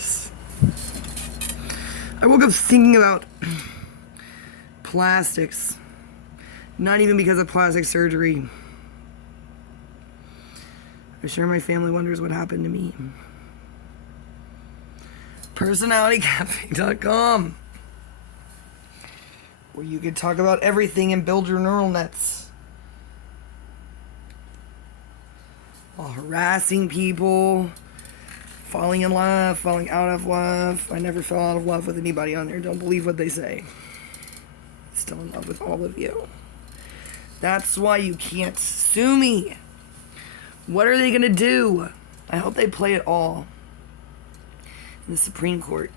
this. I woke up thinking about plastics. Not even because of plastic surgery. I'm sure my family wonders what happened to me. PersonalityCafe.com, where you can talk about everything and build your neural nets while harassing people, falling in love, falling out of love. I never fell out of love with anybody on there. Don't believe what they say. Still in love with all of you. That's why you can't sue me. What are they gonna do? I hope they play it all in the Supreme Court.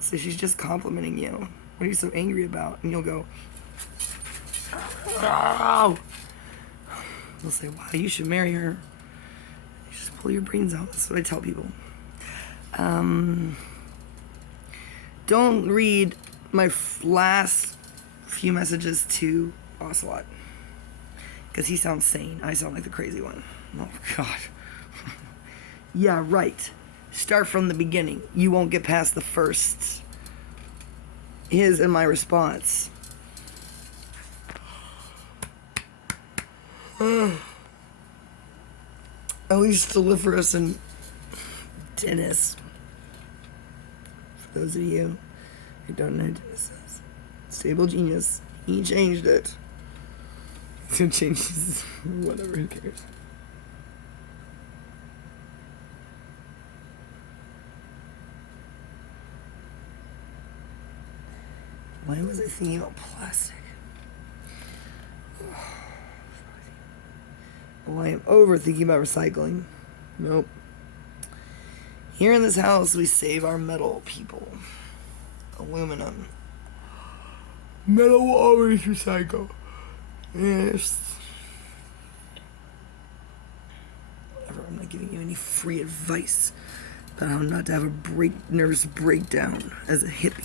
So she's just complimenting you. What are you so angry about? And you'll go, oh. They'll say, wow, you should marry her. You just pull your brains out. That's what I tell people. Don't read my last few messages to Ocelot, because he sounds sane. I sound like the crazy one. Oh, God. Yeah, right. Start from the beginning. You won't get past the first. His and my response. At least deliver us in Dennis. For those of you who don't know who Dennis is. Stable genius. He changed it. So changes. Whatever, who cares? Why was I thinking about plastic? Well, I am overthinking about recycling. Nope. Here in this house, we save our metal, people. Aluminum. Metal will always recycle. Yes. Whatever, I'm not giving you any free advice about how not to have a nervous breakdown as a hippie.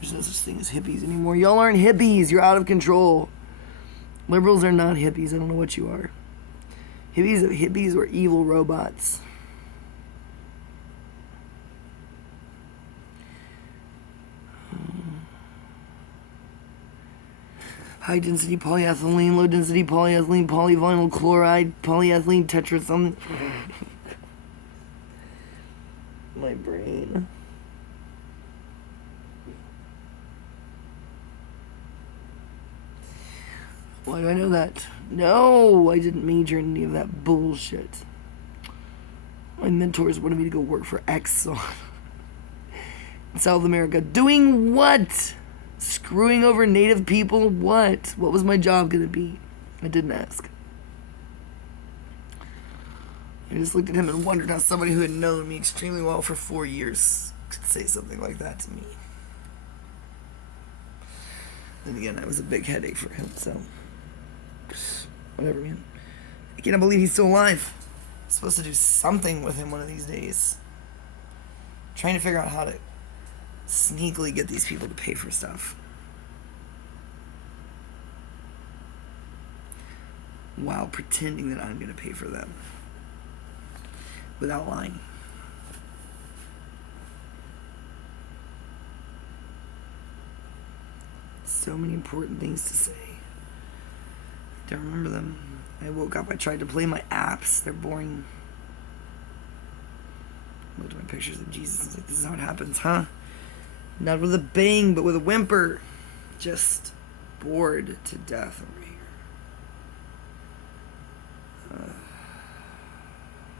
There's no such thing as hippies anymore. Y'all aren't hippies. You're out of control. Liberals are not hippies. I don't know what you are. Hippies were evil robots. High density polyethylene, low density polyethylene, polyvinyl chloride, polyethylene tetrasome. My brain. Why do I know that? No, I didn't major in any of that bullshit. My mentors wanted me to go work for Exxon in South America. Doing what? Screwing over native people? What? What was my job gonna be? I didn't ask. I just looked at him and wondered how somebody who had known me extremely well for 4 years could say something like that to me. Then again, I was a big headache for him, so whatever, man. I can't believe he's still alive. I'm supposed to do something with him one of these days. Trying to figure out how to sneakily get these people to pay for stuff while pretending that I'm going to pay for them without lying. So many important things to say. I don't remember them. I woke up, I tried to play my apps. They're boring. I looked at my pictures of Jesus and was like, this is how it happens, huh? Not with a bang, but with a whimper. Just bored to death over here.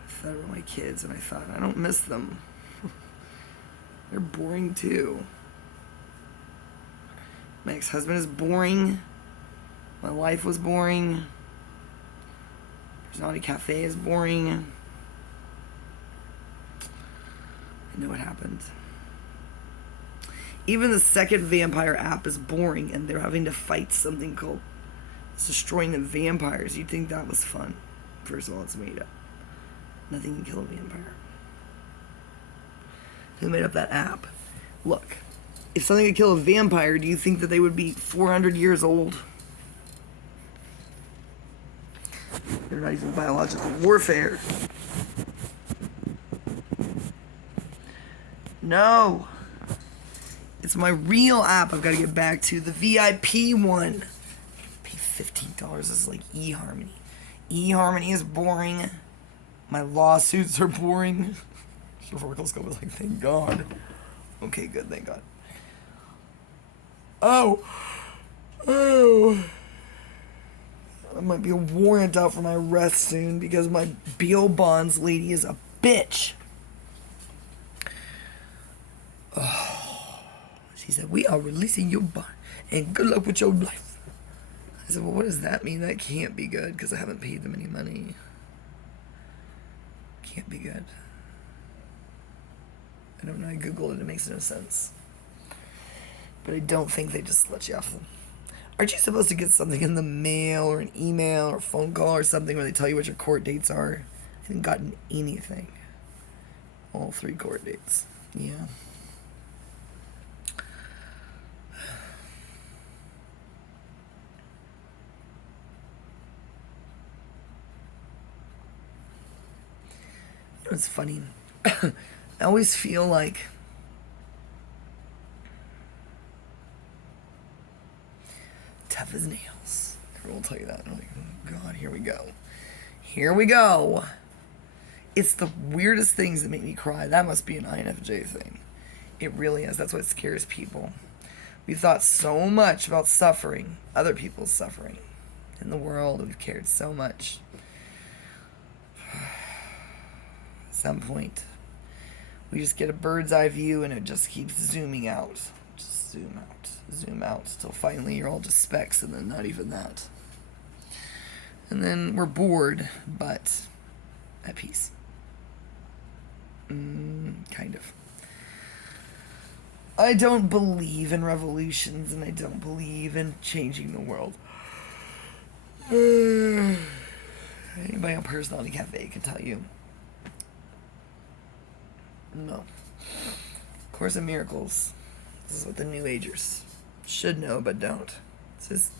I thought about my kids and I thought, I don't miss them. They're boring too. My ex-husband is boring. My life was boring. Personality Cafe is boring. I know what happened. Even the second vampire app is boring, and they're having to fight something called destroying the vampires. You'd think that was fun. First of all, it's made up. Nothing can kill a vampire. Who made up that app? Look, if something could kill a vampire, do you think that they would be 400 years old? They're not even biological warfare. No. It's my real app I've got to get back to. The VIP one. Pay $15. This is like eHarmony. eHarmony is boring. My lawsuits are boring. Oracle's was like, thank God. Okay, good, thank God. Oh. I might be a warrant out for my arrest soon because my bail bonds lady is a bitch. Oh. She said, we are releasing your bond and good luck with your life. I said, well, what does that mean? That can't be good because I haven't paid them any money. Can't be good. I don't know, I googled it, it makes no sense. But I don't think they just let you off them. Aren't you supposed to get something in the mail or an email or a phone call or something where they tell you what your court dates are? I haven't gotten anything. All 3 court dates. Yeah. It's funny. I always feel like tough as nails. Everyone will tell you that. I'm like, oh God, here we go. Here we go. It's the weirdest things that make me cry. That must be an INFJ thing. It really is. That's what scares people. We thought so much about suffering, other people's suffering in the world. We've cared so much. At some point, we just get a bird's eye view and it just keeps zooming out. Just zoom out, till finally you're all just specks and then not even that. And then we're bored, but at peace. Kind of. I don't believe in revolutions and I don't believe in changing the world. Anybody on Personality Cafe can tell you. No. Course in Miracles. This is what the New Agers should know but don't. It says,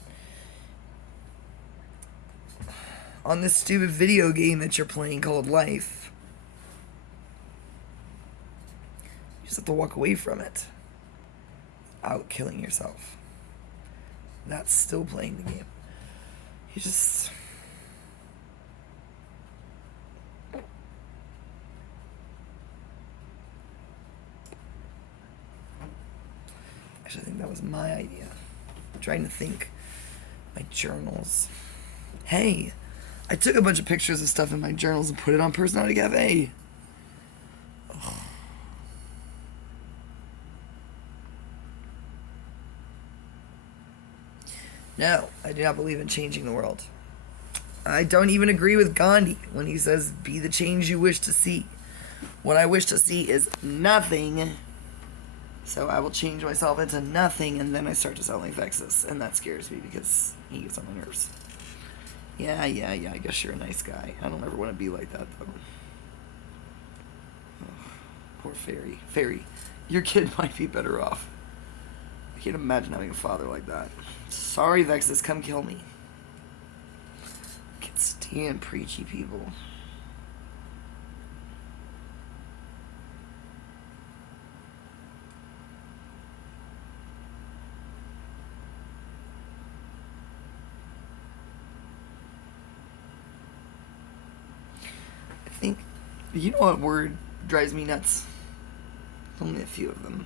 on this stupid video game that you're playing called life, you just have to walk away from it without killing yourself. That's still playing the game. You just... Actually, I think that was my idea. I'm trying to think. My journals. Hey, I took a bunch of pictures of stuff in my journals and put it on Personality Cafe. Ugh. No, I do not believe in changing the world. I don't even agree with Gandhi when he says, be the change you wish to see. What I wish to see is nothing. So I will change myself into nothing, and then I start to sound like Vexus, and that scares me because he gets on my nerves. Yeah, I guess you're a nice guy. I don't ever want to be like that, though. Oh, poor Fairy. Fairy, your kid might be better off. I can't imagine having a father like that. Sorry, Vexus, come kill me. I can't stand preachy people. I think, you know what word drives me nuts? Only a few of them.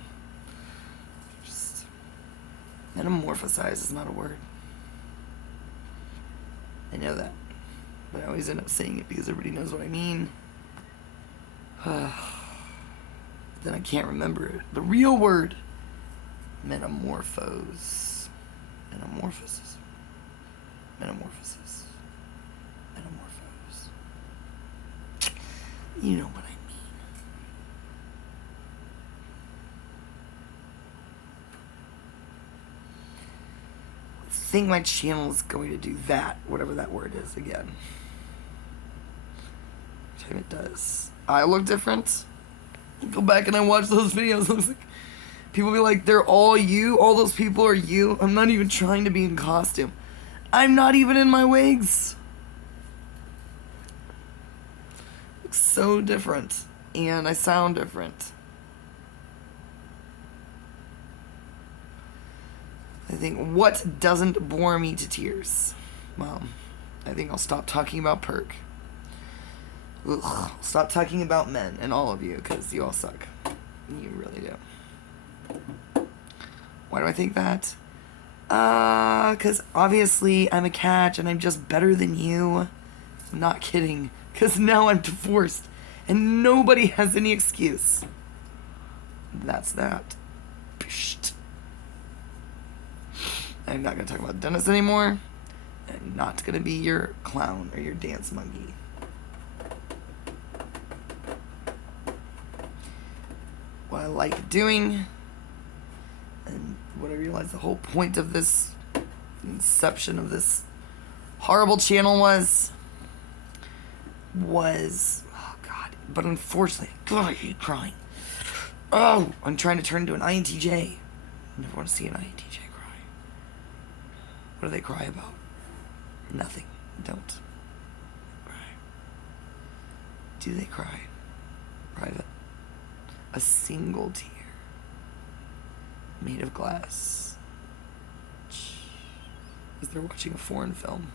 Just metamorphosize is not a word. I know that, but I always end up saying it because everybody knows what I mean. Then I can't remember it. The real word. Metamorphose. Metamorphosis. Metamorphosis. Metamorphose. You know what I mean. I think my channel is going to do that, whatever that word is again. Time it does. I look different. Go back and I watch those videos. It looks like people be like, they're all you. All those people are you. I'm not even trying to be in costume. I'm not even in my wigs. Looks so different, and I sound different. I think, what doesn't bore me to tears? Well, I think I'll stop talking about Perk. Ugh. Stop talking about men and all of you, because you all suck. You really do. Why do I think that? Because obviously I'm a catch and I'm just better than you. I'm not kidding. Because now I'm divorced and nobody has any excuse. That's that. Psht. I'm not going to talk about Dennis anymore. I'm not going to be your clown or your dance monkey. What I like doing, and what I realized the whole point of this inception of this horrible channel was, oh God, but unfortunately, God, I hate crying. Oh, I'm trying to turn into an INTJ. I never want to see an INTJ cry. What do they cry about? Nothing. Don't cry. Do they cry? Private. A single tear made of glass. As they're watching a foreign film.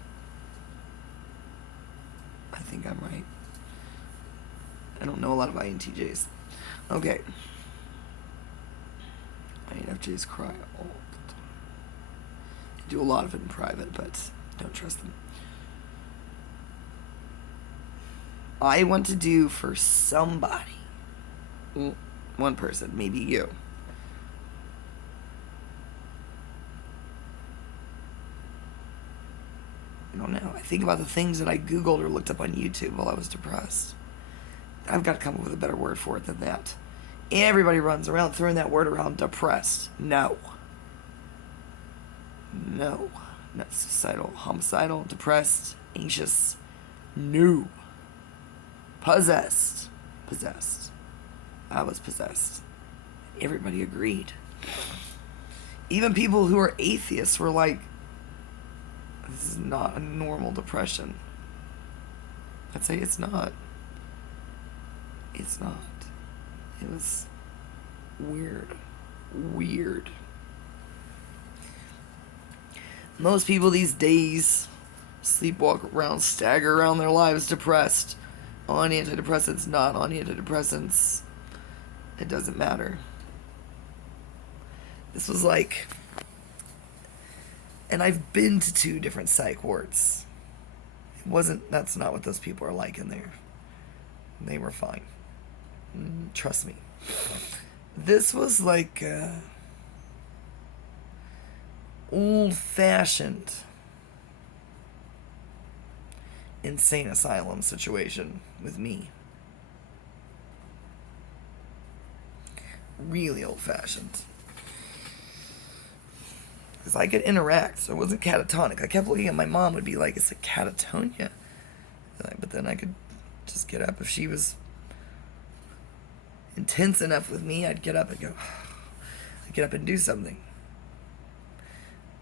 I think I'm right. I don't know a lot of INTJs. Okay. INFJs cry all the time. They do a lot of it in private, but don't trust them. I want to do for somebody. One person, maybe you. I don't know. I think about the things that I Googled or looked up on YouTube while I was depressed. I've got to come up with a better word for it than that. Everybody runs around throwing that word around, depressed. No. No. Not suicidal, homicidal, depressed, anxious. No. Possessed. Possessed. I was possessed. Everybody agreed. Even people who are atheists were like, this is not a normal depression. I'd say it's not. It's not. It was weird. Weird. Most people these days sleepwalk around, stagger around their lives depressed. On antidepressants, not on antidepressants. It doesn't matter. This was like... And I've been to 2 different psych wards. That's not what those people are like in there. They were fine. Trust me. This was like old-fashioned insane asylum situation with me. Really old-fashioned. Because I could interact, so it wasn't catatonic. I kept looking at my mom, would be like, is it catatonia? But then I could just get up. If she was intense enough with me, I'd get up and go, I'd get up and do something.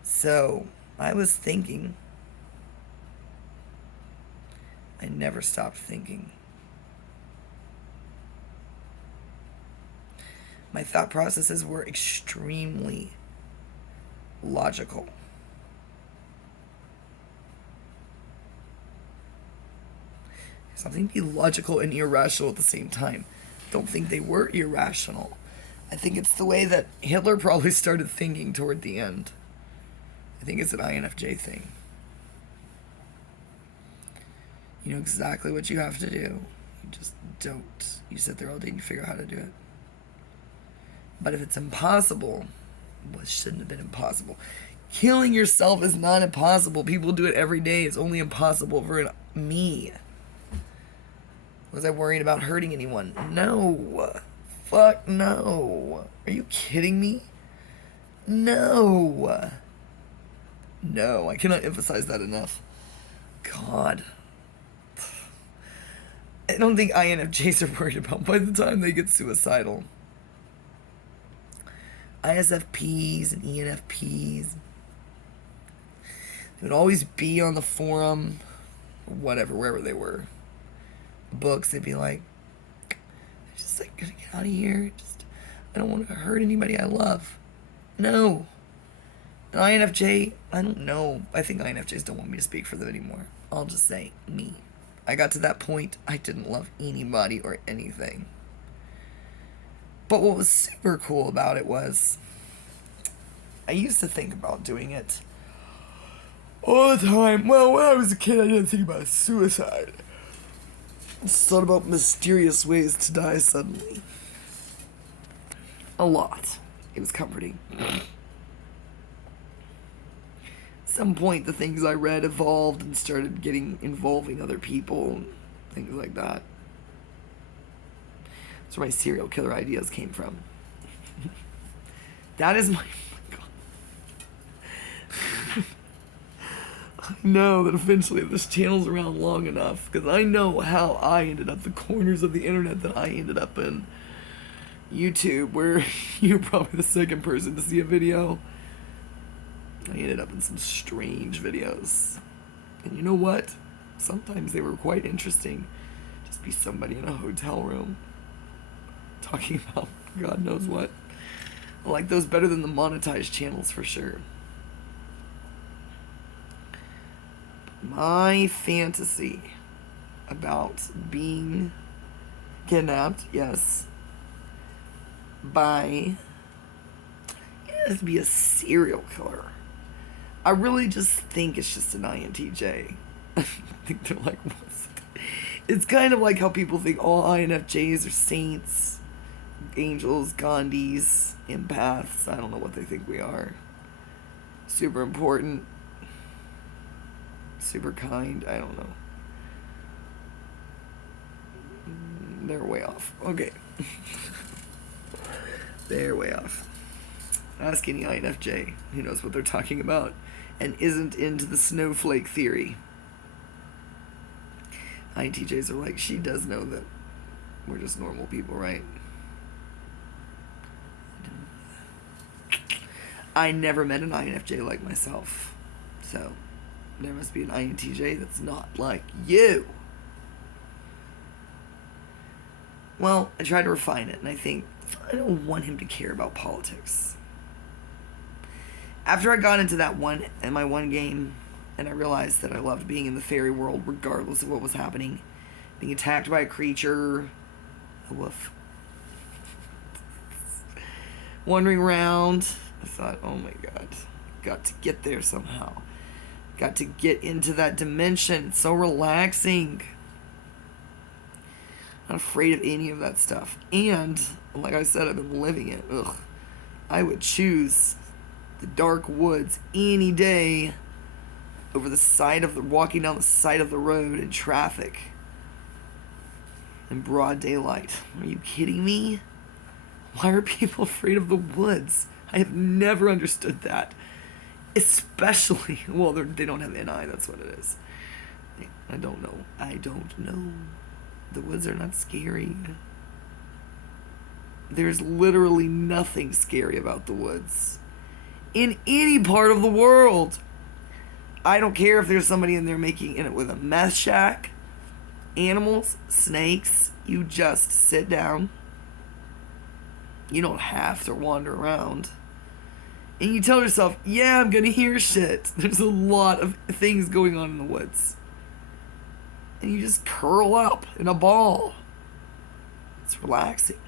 So, I was thinking. I never stopped thinking. My thought processes were extremely logical. Something be logical and irrational at the same time. Don't think they were irrational. I think it's the way that Hitler probably started thinking toward the end. I think it's an INFJ thing. You know exactly what you have to do. You just don't. You sit there all day and you figure out how to do it. But if it's impossible, well, it shouldn't have been impossible. Killing yourself is not impossible. People do it every day. It's only impossible for me. Was I worried about hurting anyone? No. Fuck no. Are you kidding me? No. No, I cannot emphasize that enough. God. I don't think INFJs are worried about by the time they get suicidal. ISFPs and ENFPs would always be on the forum, or whatever, wherever they were. Books, they'd be like, I'm just like gonna get out of here. I don't want to hurt anybody I love. No. INFJ, I don't know. I think INFJs don't want me to speak for them anymore. I'll just say me. I got to that point, I didn't love anybody or anything. But what was super cool about it was, I used to think about doing it all the time. Well, when I was a kid, I didn't think about suicide. I just thought about mysterious ways to die suddenly. A lot. It was comforting. At some point, the things I read evolved and started involving other people and things like that. That's where my serial killer ideas came from. That is my God. I know that eventually this channel's around long enough, because I know how I ended up, the corners of the internet that I ended up in. YouTube, where you're probably the second person to see a video. I ended up in some strange videos. And you know what? Sometimes they were quite interesting. Just be somebody in a hotel room talking about God knows what. I like those better than the monetized channels for sure. My fantasy about being kidnapped, yes, by, it has to be a serial killer. I really just think it's just an INTJ. I think they're like, what's it? It's kind of like how people think all INFJs are saints, angels, Gandhis, empaths. I don't know what they think we are. Super important. Super kind. I don't know. They're way off. Okay. They're way off. Ask any INFJ who knows what they're talking about and isn't into the snowflake theory. INTJs are like, she does know that we're just normal people, right? I never met an INFJ like myself. So, there must be an INTJ that's not like you. Well, I tried to refine it, and I think I don't want him to care about politics. After I got into my one game, and I realized that I loved being in the fairy world regardless of what was happening, being attacked by a creature, a wolf, wandering around, I thought, oh my God, got to get there somehow. Got to get into that dimension. It's so relaxing. Not afraid of any of that stuff. And, like I said, I've been living it. Ugh. I would choose the dark woods any day over walking down the side of the road in traffic in broad daylight. Are you kidding me? Why are people afraid of the woods? I have never understood that. Especially, well, they don't have NI, that's what it is. I don't know. The woods are not scary. There's literally nothing scary about the woods. In any part of the world. I don't care if there's somebody in there making it with a meth shack. Animals, snakes, you just sit down. You don't have to wander around. And you tell yourself, yeah, I'm gonna hear shit. There's a lot of things going on in the woods. And you just curl up in a ball. It's relaxing.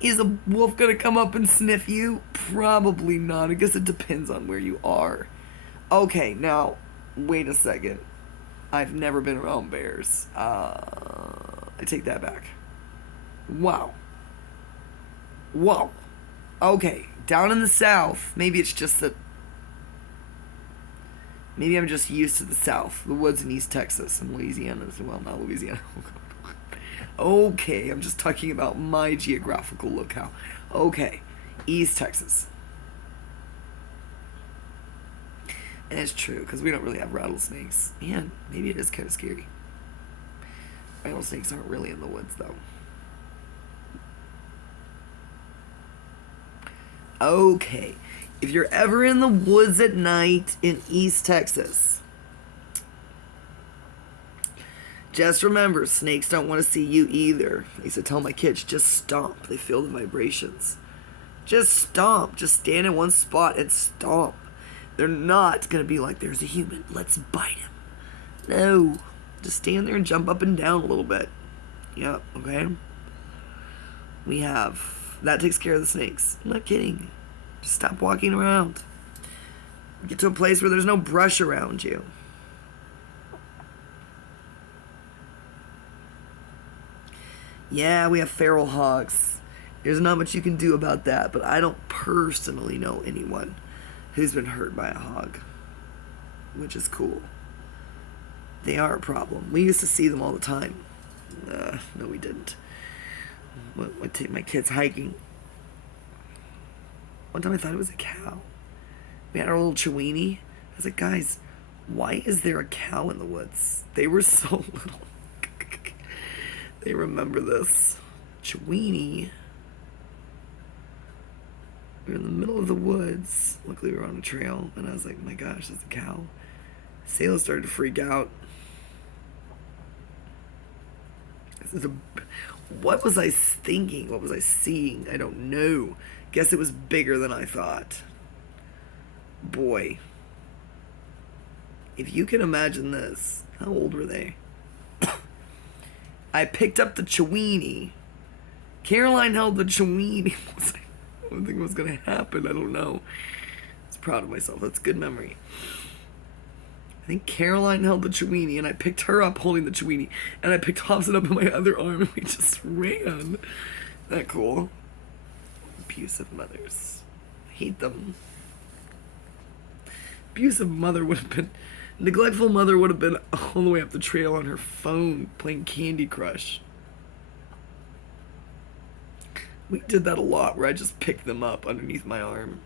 Is a wolf gonna come up and sniff you? Probably not. I guess it depends on where you are. Okay, now, wait a second. I've never been around bears. I take that back. Wow. Okay, down in the South, maybe it's just that... Maybe I'm just used to the South. The woods in East Texas and Louisiana as well. Not Louisiana. Okay, I'm just talking about my geographical locale. Okay, East Texas. And it's true, because we don't really have rattlesnakes. And maybe it is kind of scary. Rattlesnakes aren't really in the woods, though. Okay, if you're ever in the woods at night in East Texas, just remember, snakes don't want to see you either. I used to tell my kids, just stomp. They feel the vibrations. Just stomp. Just stand in one spot and stomp. They're not going to be like, there's a human, let's bite him. No. Just stand there and jump up and down a little bit. Yep, okay? We have... That takes care of the snakes. I'm not kidding. Just stop walking around. Get to a place where there's no brush around you. Yeah, we have feral hogs. There's not much you can do about that, but I don't personally know anyone who's been hurt by a hog, which is cool. They are a problem. We used to see them all the time. No, we didn't. I'd take my kids hiking. One time I thought it was a cow. We had our little Chiweenie. I was like, guys, why is there a cow in the woods? They were so little. They remember this. Chiweenie. We were in the middle of the woods. Luckily, we were on a trail. And I was like, my gosh, that's a cow. Sailor started to freak out. What was I thinking? What was I seeing? I don't know. Guess it was bigger than I thought. Boy. If you can imagine this. How old were they? I picked up the Chiweenie. Caroline held the Chiweenie. I don't think it was going to happen. I don't know. I was proud of myself. That's a good memory. I think Caroline held the Chiweenie, and I picked her up holding the Chiweenie, and I picked Hobson up in my other arm, and we just ran. Isn't that cool? Abusive mothers. I hate them. Abusive mother would have been... Neglectful mother would have been all the way up the trail on her phone playing Candy Crush. We did that a lot, where I just picked them up underneath my arm.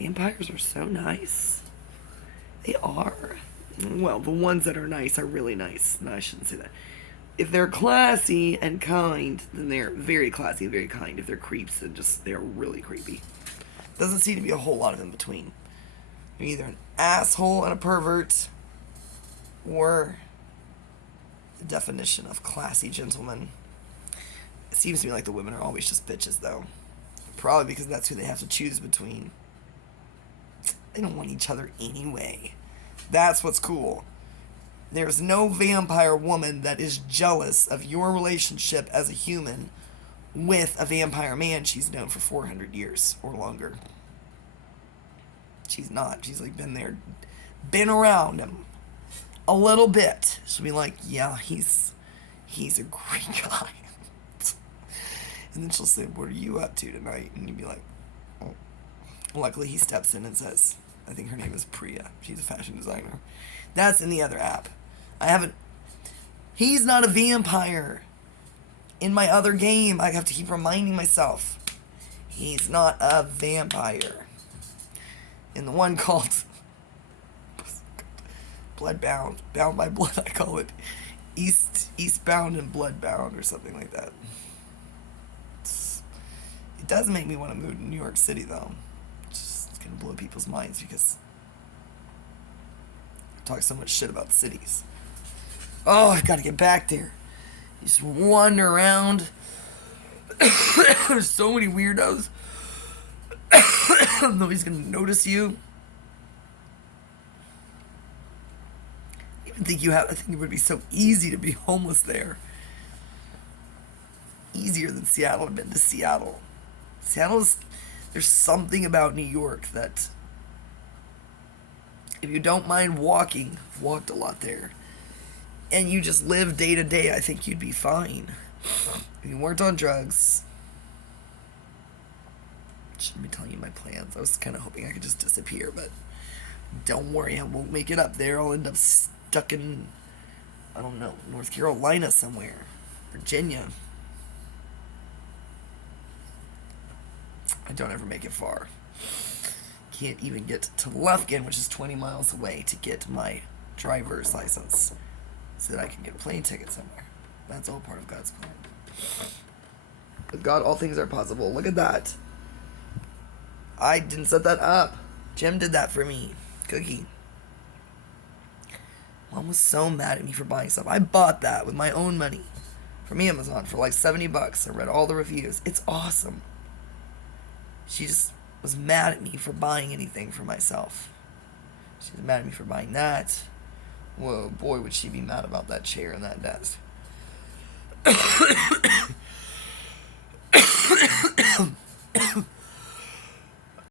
Vampires are so nice. They are. Well, the ones that are nice are really nice. No, I shouldn't say that. If they're classy and kind, then they're very classy and very kind. If they're creeps, then they're really creepy. Doesn't seem to be a whole lot of in between. They're either an asshole and a pervert, or the definition of classy gentleman. It seems to me like the women are always just bitches, though. Probably because that's who they have to choose between. They don't want each other anyway. That's what's cool. There's no vampire woman that is jealous of your relationship as a human with a vampire man she's known for 400 years or longer. She's not. She's like been around him a little bit. She'll be like, yeah, he's a great guy. And then she'll say, what are you up to tonight? And you'd be like, oh. Luckily, he steps in and says, I think her name is Priya. She's a fashion designer. That's in the other app. He's not a vampire. In my other game, I have to keep reminding myself. He's not a vampire. In the one called Bloodbound, Bound by Blood, I call it Eastbound and Bloodbound or something like that. It does make me want to move to New York City, though. It's going to blow people's minds because I talk so much shit about cities. Oh, I've got to get back there. You just wander around. There's so many weirdos. Nobody's going to notice you. I think it would be so easy to be homeless there. Easier than Seattle. I've been to Seattle. There's something about New York that, if you don't mind walking, I've walked a lot there, and you just live day to day, I think you'd be fine. If you weren't on drugs. Shouldn't be telling you my plans. I was kind of hoping I could just disappear, but don't worry, I won't make it up there. I'll end up stuck in, I don't know, North Carolina somewhere. Virginia. don't ever make it far. Can't even get to Lufkin, which is 20 miles away, to get my driver's license so that I can get a plane ticket somewhere. That's all part of God's plan. With God, all things are possible. Look at that. I didn't set that up. Jim did that for me. Cookie. Mom was so mad at me for buying stuff. I bought that with my own money from Amazon for like $70. I read all the reviews. It's awesome. She just was mad at me for buying anything for myself. She was mad at me for buying that. Whoa, boy, would she be mad about that chair and that desk.